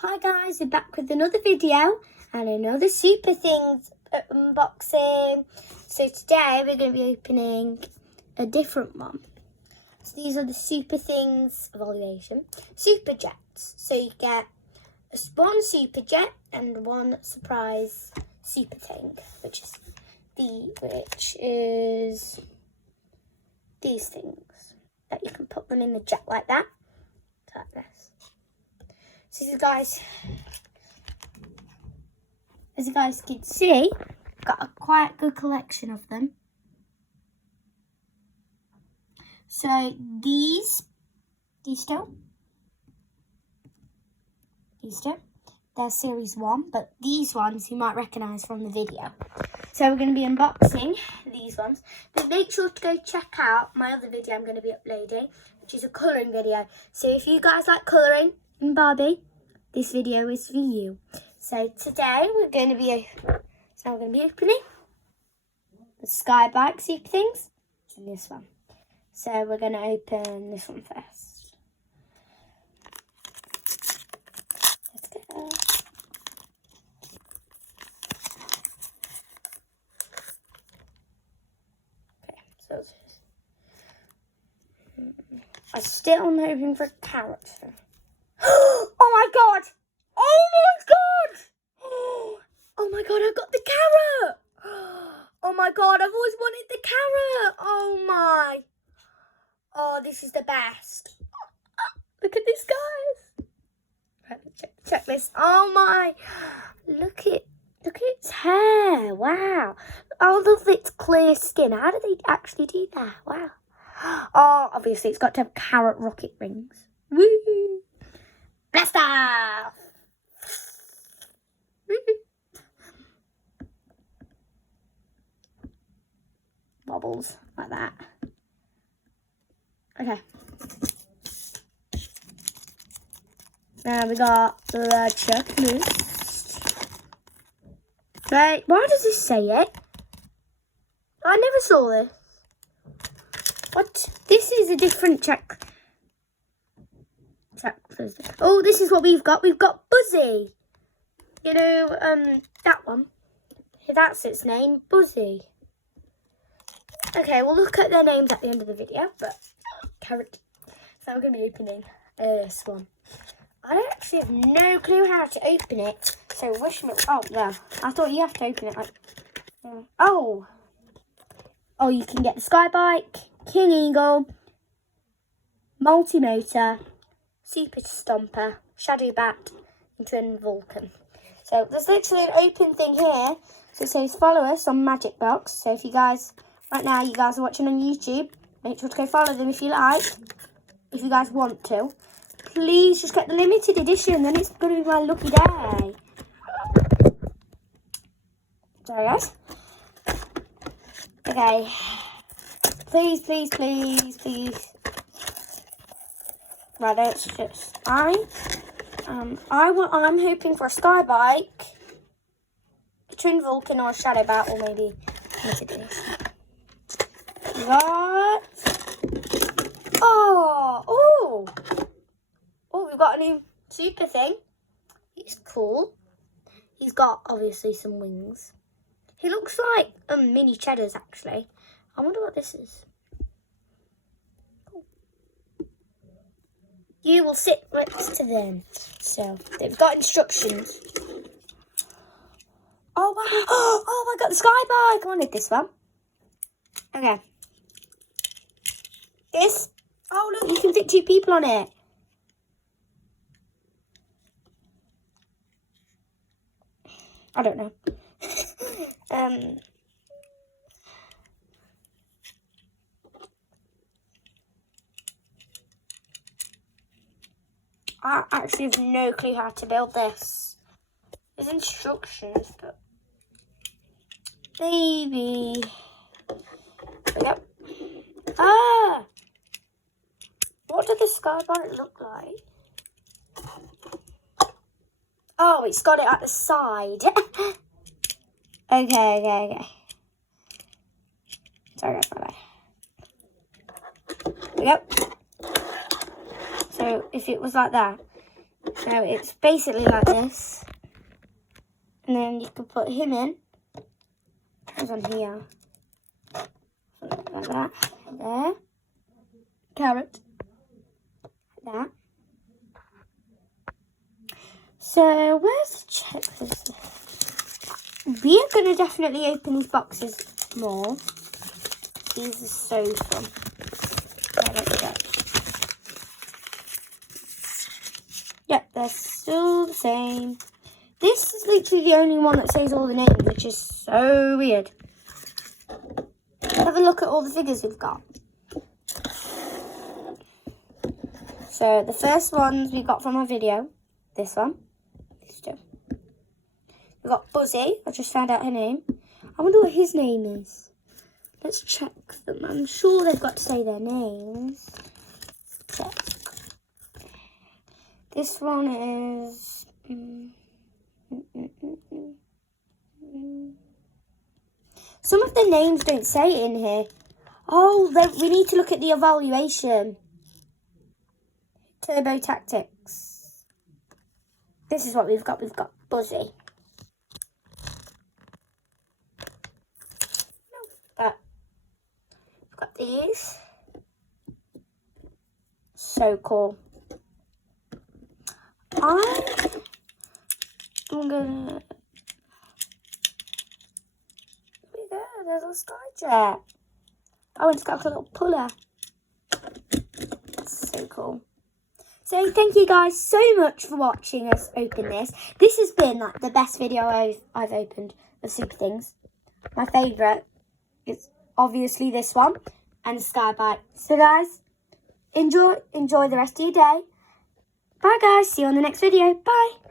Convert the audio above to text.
Hi guys, we're back with another video and another Super Things unboxing. So today we're going to be opening a different one. So these are the Super Things evaluation. Super Jets. So you get one Super Jet and one surprise Super Thing, which is these things that you can put them in the jet like that. Like this. So as you guys can see, got a quite good collection of them. So these two, they're series 1, but these ones you might recognise from the video. So we're going to be unboxing these ones. But make sure to go check out my other video I'm going to be uploading, which is a colouring video. So if you guys like colouring in Barbie, this video is for you. So today we're going to be opening the Sky Bike Super Things and this one. So we're going to open this one first. Let's go. Okay, so I'm still hoping for a character. Oh my god! Oh my god! Oh my god, I got the carrot! Oh my god, I've always wanted the carrot! Oh my! Oh, this is the best. Look at this, guys. Right, check the checklist. Oh my! Look at its hair. Wow. I love its clear skin. How do they actually do that? Wow. Oh, obviously it's got to have carrot rocket rings. Woo! Blast off! Wobbles like that. Okay. Now we got the checklist. Right, why does this say it? I never saw this. What? This is a different checklist. Oh, this is what we've got. We've got Buzzy. You know, that one. That's its name, Buzzy. Okay, we'll look at their names at the end of the video, but carrot. So I'm going to be opening this one. I actually have no clue how to open it, so wish me. Oh, there. I thought you have to open it like. Oh, you can get the Sky Bike, King Eagle, Multi-Motor, Super Stomper, Shadow Bat, and Twin Vulcan. So there's literally an open thing here. So it says follow us on Magic Box. So if you guys, right now you guys are watching on YouTube, make sure to go follow them if you like. If you guys want to. Please just get the limited edition, then it's going to be my lucky day. Sorry guys. Okay. Please, please, please, please. Right, let's just, I'm hoping for a Sky Bike, a Twin Vulcan, or a Shadow Bat, or maybe limited edition. What? Oh, we've got a new super thing. He's cool. He's got, obviously, some wings. He looks like mini cheddars, actually. I wonder what this is. Cool. You will sit next to them. So, they've got instructions. Oh, wow. Oh, I got the Sky Bike. I wanted this one. Okay. This. Oh, look, you can fit 2 people on it. I don't know. I actually have no clue how to build this. There's instructions, but maybe. Yep. Ah! What does the Sky Bike look like? Oh, it's got it at the side. Okay. Sorry guys, bye-bye. Yep. So if it was like that, So it's basically like this. And then you can put him in. What's on here? Like that. There. Carrot. Like that. So where's the checklist? We are going to definitely open these boxes more. These are so fun. Yep, they're still the same. This is literally the only one that says all the names, which is so weird. Have a look at all the figures we've got. So the first ones we got from our video. This one. These two. We've got Buzzy. I just found out her name. I wonder what his name is. Let's check them. I'm sure they've got to say their names. Check. This one is... Some of the names don't say it in here. Oh, we need to look at the evaluation. Turbo Tactics. This is what we've got. We've got Buzzy. We've got these. So cool. I'm gonna... There's a Skyjet. Oh, it's got a little puller. That's so cool. So thank you guys so much for watching us open this. This has been like the best video I've opened of Super Things. My favourite is obviously this one and Sky Bike. So guys, enjoy the rest of your day. Bye guys, see you on the next video. Bye.